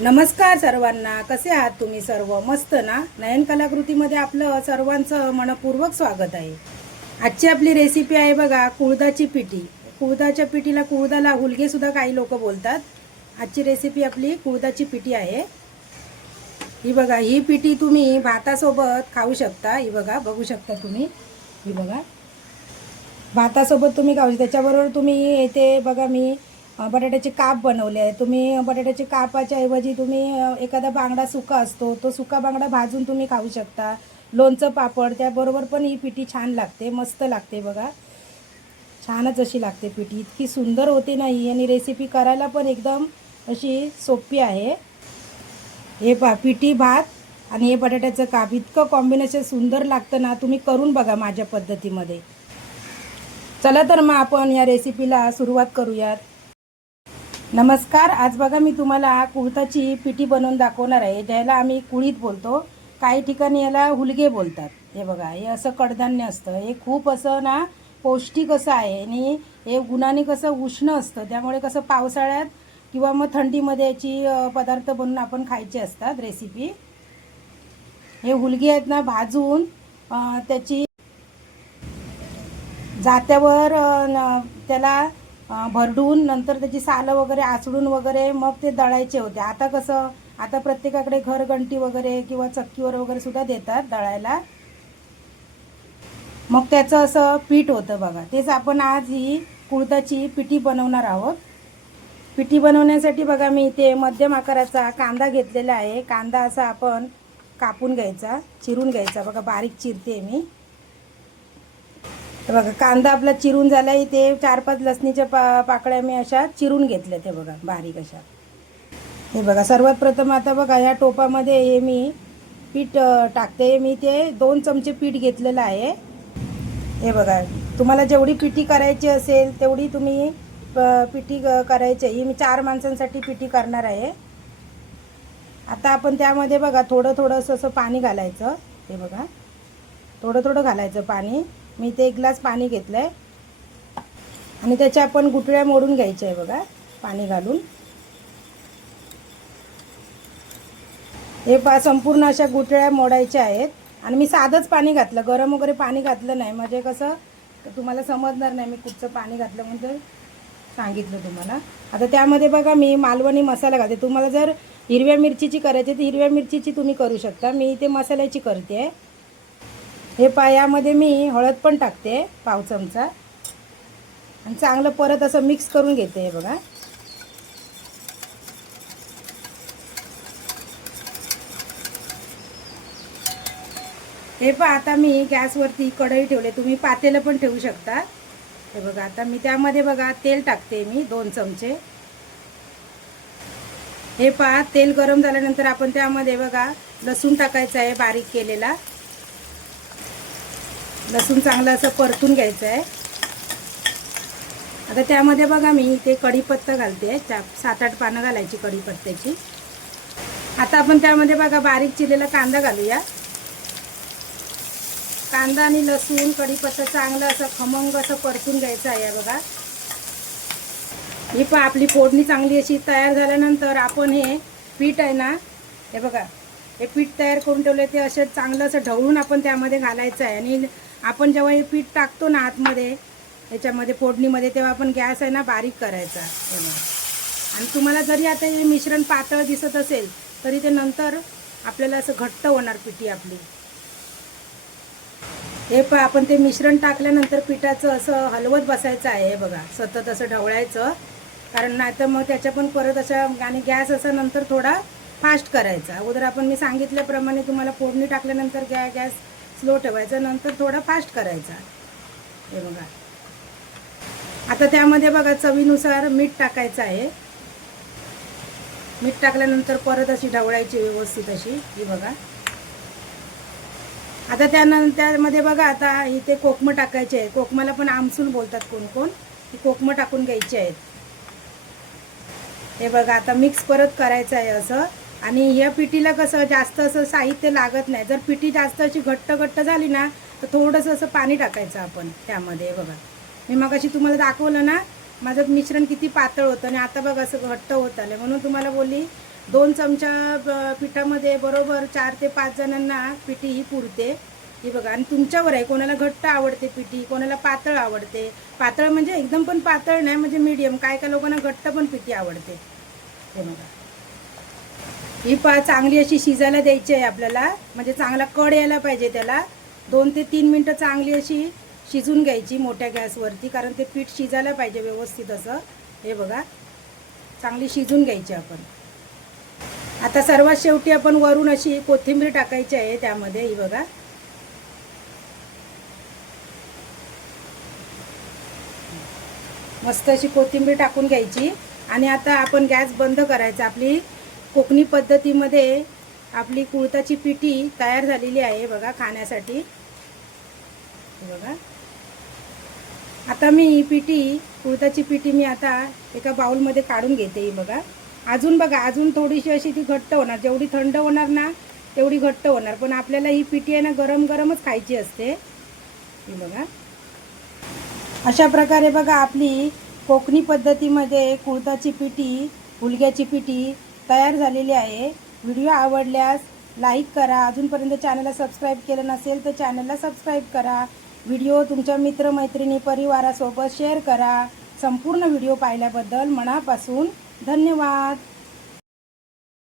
नमस्कार सर्वांना, कसे आहात तुम्ही सर्व? मस्त ना? नयन कलाकृतीमध्ये आपलं सर्वांचं मनपूर्वक स्वागत आहे. आजची आपली रेसिपी आहे बघा, कुळदाची पिठी. कुळदाच्या पिठीला कुळदाला हुलगे सुद्धा काही लोक बोलतात. आजची रेसिपी आपली कुळदाची पिठी आहे. ही बघा, ही पिठी तुम्ही भातासोबत खाऊ शकता. ही बघा, बघू शकता तुम्ही. ही बघा, भातासोबत तुम्ही खाऊ शकता. त्याच्याबरोबर तुम्ही इथे बघा, मी बटाट्याचे काप बनवले आहे. तुम्ही बटाट्याचे कापाच्या ऐवजी तुम्ही एखादा बांगडा सुका असतो, तो सुका बांगडा भाजून तुम्ही खाऊ शकता. लोणचं पापड त्याबरोबर पण ही पिठी छान लागते, मस्त लागते बघा. छानच अशी लागते पिठी, इतकी सुंदर होते ना ही. आणि रेसिपी करायला पण एकदम अशी सोपी आहे. हे पिठी भात आणि हे बटाट्याचं काप, इतकं कॉम्बिनेशन सुंदर लागतं ना. तुम्ही करून बघा माझ्या पद्धतीमध्ये. चला तर मग आपण या रेसिपीला सुरुवात करूयात. नमस्कार, आज बघा मी तुम्हाला कुळथाची पिठी बनवून दाखवणार आहे, ज्याला आम्ही कुळीत बोलतो. काही ठिकाणी याला हुलगे बोलतात. हे बघा, हे असं कडधान्य असतं. हे खूप असं ना पौष्टिक असं आहे आणि हे गुणाने कसं उष्ण असतं. त्यामुळे कसं पावसाळ्यात किंवा मग थंडीमध्ये याची पदार्थ बनवून आपण खायचे असतात रेसिपी. हे हुलगे आहेत ना, भाजून त्याची जात्यावर त्याला भरडून नंतर त्याची सालं वगैरे आचडून वगैरे मग ते दळायचे होते. आता कसं, आता प्रत्येकाकडे घरघंटी वगैरे किंवा चक्कीवर वगैरे सुद्धा देतात दळायला. मग त्याचं असं पीठ होतं बघा. तेच आपण आज ही कुळथाची पिठी बनवणार आहोत. पिठी बनवण्यासाठी बघा, मी इथे मध्यम आकाराचा कांदा घेतलेला आहे. कांदा असा आपण कापून घ्यायचा, चिरून घ्यायचा बघा. बारीक चिरते मी. हे बघा, कांदा आपला चिरून झाला आहे. ते 4-5 लसणीच्या पाकळ्या मी अशा चिरून घेतल्या. ते बघा, बारीक अशा. हे बघा, सर्वात प्रथम आता बघा या टोपामध्ये हे मी पीठ टाकते. मी ते 2 चमचे पीठ घेतलेलं आहे. हे बघा, तुम्हाला जेवढी पिठी करायची असेल तेवढी तुम्ही पिठी करायची. ही मी 4 माणसांसाठी पिठी करणार आहे. आता आपण त्यामध्ये बघा थोडंसं असं पाणी घालायचं. हे बघा, थोडं घालायचं पाणी. मी ते 1 ग्लास पाणी घेतलं आहे आणि त्याच्या आपण गुठळ्या मोडून घ्यायच्या आहे बघा, पाणी घालून. हे संपूर्ण अशा गुठळ्या मोडायच्या आहेत. आणि मी साधंच पाणी घातलं, गरम वगैरे पाणी घातलं नाही. म्हणजे कसं तुम्हाला समजणार नाही मी कुठचं पाणी घातलं म्हणून सांगितलं तुम्हाला. आता त्यामध्ये बघा मी मालवणी मसाला घालते. तुम्हाला जर हिरव्या मिरचीची करायची तर हिरव्या मिरचीची तुम्ही करू शकता. मी इथे मसाल्याची करते. हे यामध्ये मी हळद पण टाकते 1/2 चमचा आणि चांगलं परत असं मिक्स करून घेते. हे बघा, हे पहा, आता मी गॅसवरती कढई ठेवले. तुम्ही पातेलं पण ठेवू शकता. हे बघा, आता मी त्यामध्ये बघा तेल टाकते मी 2 चमचे. हे पहा, तेल गरम झाल्यानंतर आपण त्यामध्ये बघा लसूण टाकायचं आहे, बारीक केलेला लसूण. चांगलं असं परतून घ्यायचं आहे. आता त्यामध्ये बघा मी इथे कढीपत्ता घालते. 7-8 पानं घालायची कढीपत्त्याची. आता आपण त्यामध्ये बघा बारीक चिरलेला कांदा घालूया. कांदा आणि लसूण कढीपत्ता चांगलं असं खमंग असं परतून घ्यायचं आहे. बघा, ही पहा आपली फोडणी चांगली अशी तयार झाल्यानंतर आपण हे पीठ आहे ना, हे बघा, हे पीठ तयार करून ठेवले ते असं चांगलं असं ढवळून आपण त्यामध्ये घालायचं आहे. आणि आपण जेव्हा हे पीठ टाकतो ना आतमध्ये याच्यामध्ये फोडणीमध्ये, तेव्हा आपण गॅस आहे ना बारीक करायचा. आणि तुम्हाला जरी आता हे मिश्रण पातळ दिसत असेल तरी ते नंतर आपल्याला असं घट्ट होणार पिठी आपली. हे पहा, आपण ते मिश्रण टाकल्यानंतर पिठाचं असं हलवत बसायचं आहे. हे बघा, सतत असं ढवळायचं, कारण नाही तर मग त्याच्या पण परत अशा. आणि गॅस असा नंतर थोडा फास्ट करायचा. अगोदर आपण मी सांगितल्याप्रमाणे तुम्हाला फोडणी टाकल्यानंतर गॅस स्लो ठेवायचा, नंतर थोडा फास्ट करायचा. हे बघा, आता त्यामध्ये बघा चवीनुसार मीठ टाकायचं आहे. मीठ टाकल्यानंतर परत अशी ढवळायची व्यवस्थित अशी. ही बघा, आता त्यामध्ये बघा आता इथे कोकमं टाकायचे आहे. कोकमाला पण आमसूल बोलतात कोण कोण. ही कोकमं टाकून घ्यायची आहेत. हे बघा, आता मिक्स परत करायचं आहे असं. आणि या पिठीला कसं जास्त असं साहित्य लागत नाही. जर पिठी जास्त अशी घट्ट झाली ना तर थोडंसं असं पाणी टाकायचं आपण त्यामध्ये. बघा, मी मगाशी तुम्हाला दाखवलं ना माझं मिश्रण किती पातळ होतं आणि आता बघा असं घट्ट होत आलं. म्हणून तुम्हाला बोलली 2 चमचा पिठामध्ये बरोबर 4 ते 5 जणांना पिठी ही पुरते. ही बघा. आणि तुमच्यावर आहे, कोणाला घट्ट आवडते पिठी, कोणाला पातळ आवडते. पातळ म्हणजे एकदम पण पातळ नाही, म्हणजे मीडियम. काय काय लोकांना घट्ट पण पिठी आवडते. हे बघा. ही चांगली अशी शिजायला द्यायची आहे आपल्याला, म्हणजे चांगला कड यायला पाहिजे त्याला. 2 ते 3 मिनटं चांगली अशी शिजून घ्यायची मोठ्या गॅसवरती, कारण ते पीठ शिजायला पाहिजे व्यवस्थित असं. हे बघा, चांगली शिजून घ्यायची आपण. आता सर्वात शेवटी आपण वरून अशी कोथिंबीर टाकायची आहे त्यामध्ये. ही बघा, मस्त अशी कोथिंबीर टाकून घ्यायची. आणि आता आपण गॅस बंद करायचा. आपली कोकणी पद्धतीमध्ये आपली कुळथाची पिठी तयार झालेली आहे बघा खाण्यासाठी. बघा, आता मी ही पिठी, कुळथाची पिठी मी आता एका बाउलमध्ये काढून घेते. ही बघा. अजून बघा, अजून थोडीशी अशी ती घट्ट होणार. जेवढी थंड होणार ना तेवढी घट्ट होणार. पण आपल्याला ही पिठी आहे ना गरम गरमच खायची असते. ही बघा, अशा प्रकारे बघा आपली कोकणी पद्धतीमध्ये कुळथाची पिठी, हुलग्याची पिठी तयार झालेली आहे. व्हिडिओ आवडल्यास लाईक करा. अजूनपर्यंत चॅनलला सबस्क्राईब केलं नसेल तर चॅनलला सबस्क्राईब करा. व्हिडिओ तुमच्या मित्रमैत्रिणी परिवारासोबत शेअर करा. संपूर्ण व्हिडिओ पाहिल्याबद्दल मनापासून धन्यवाद.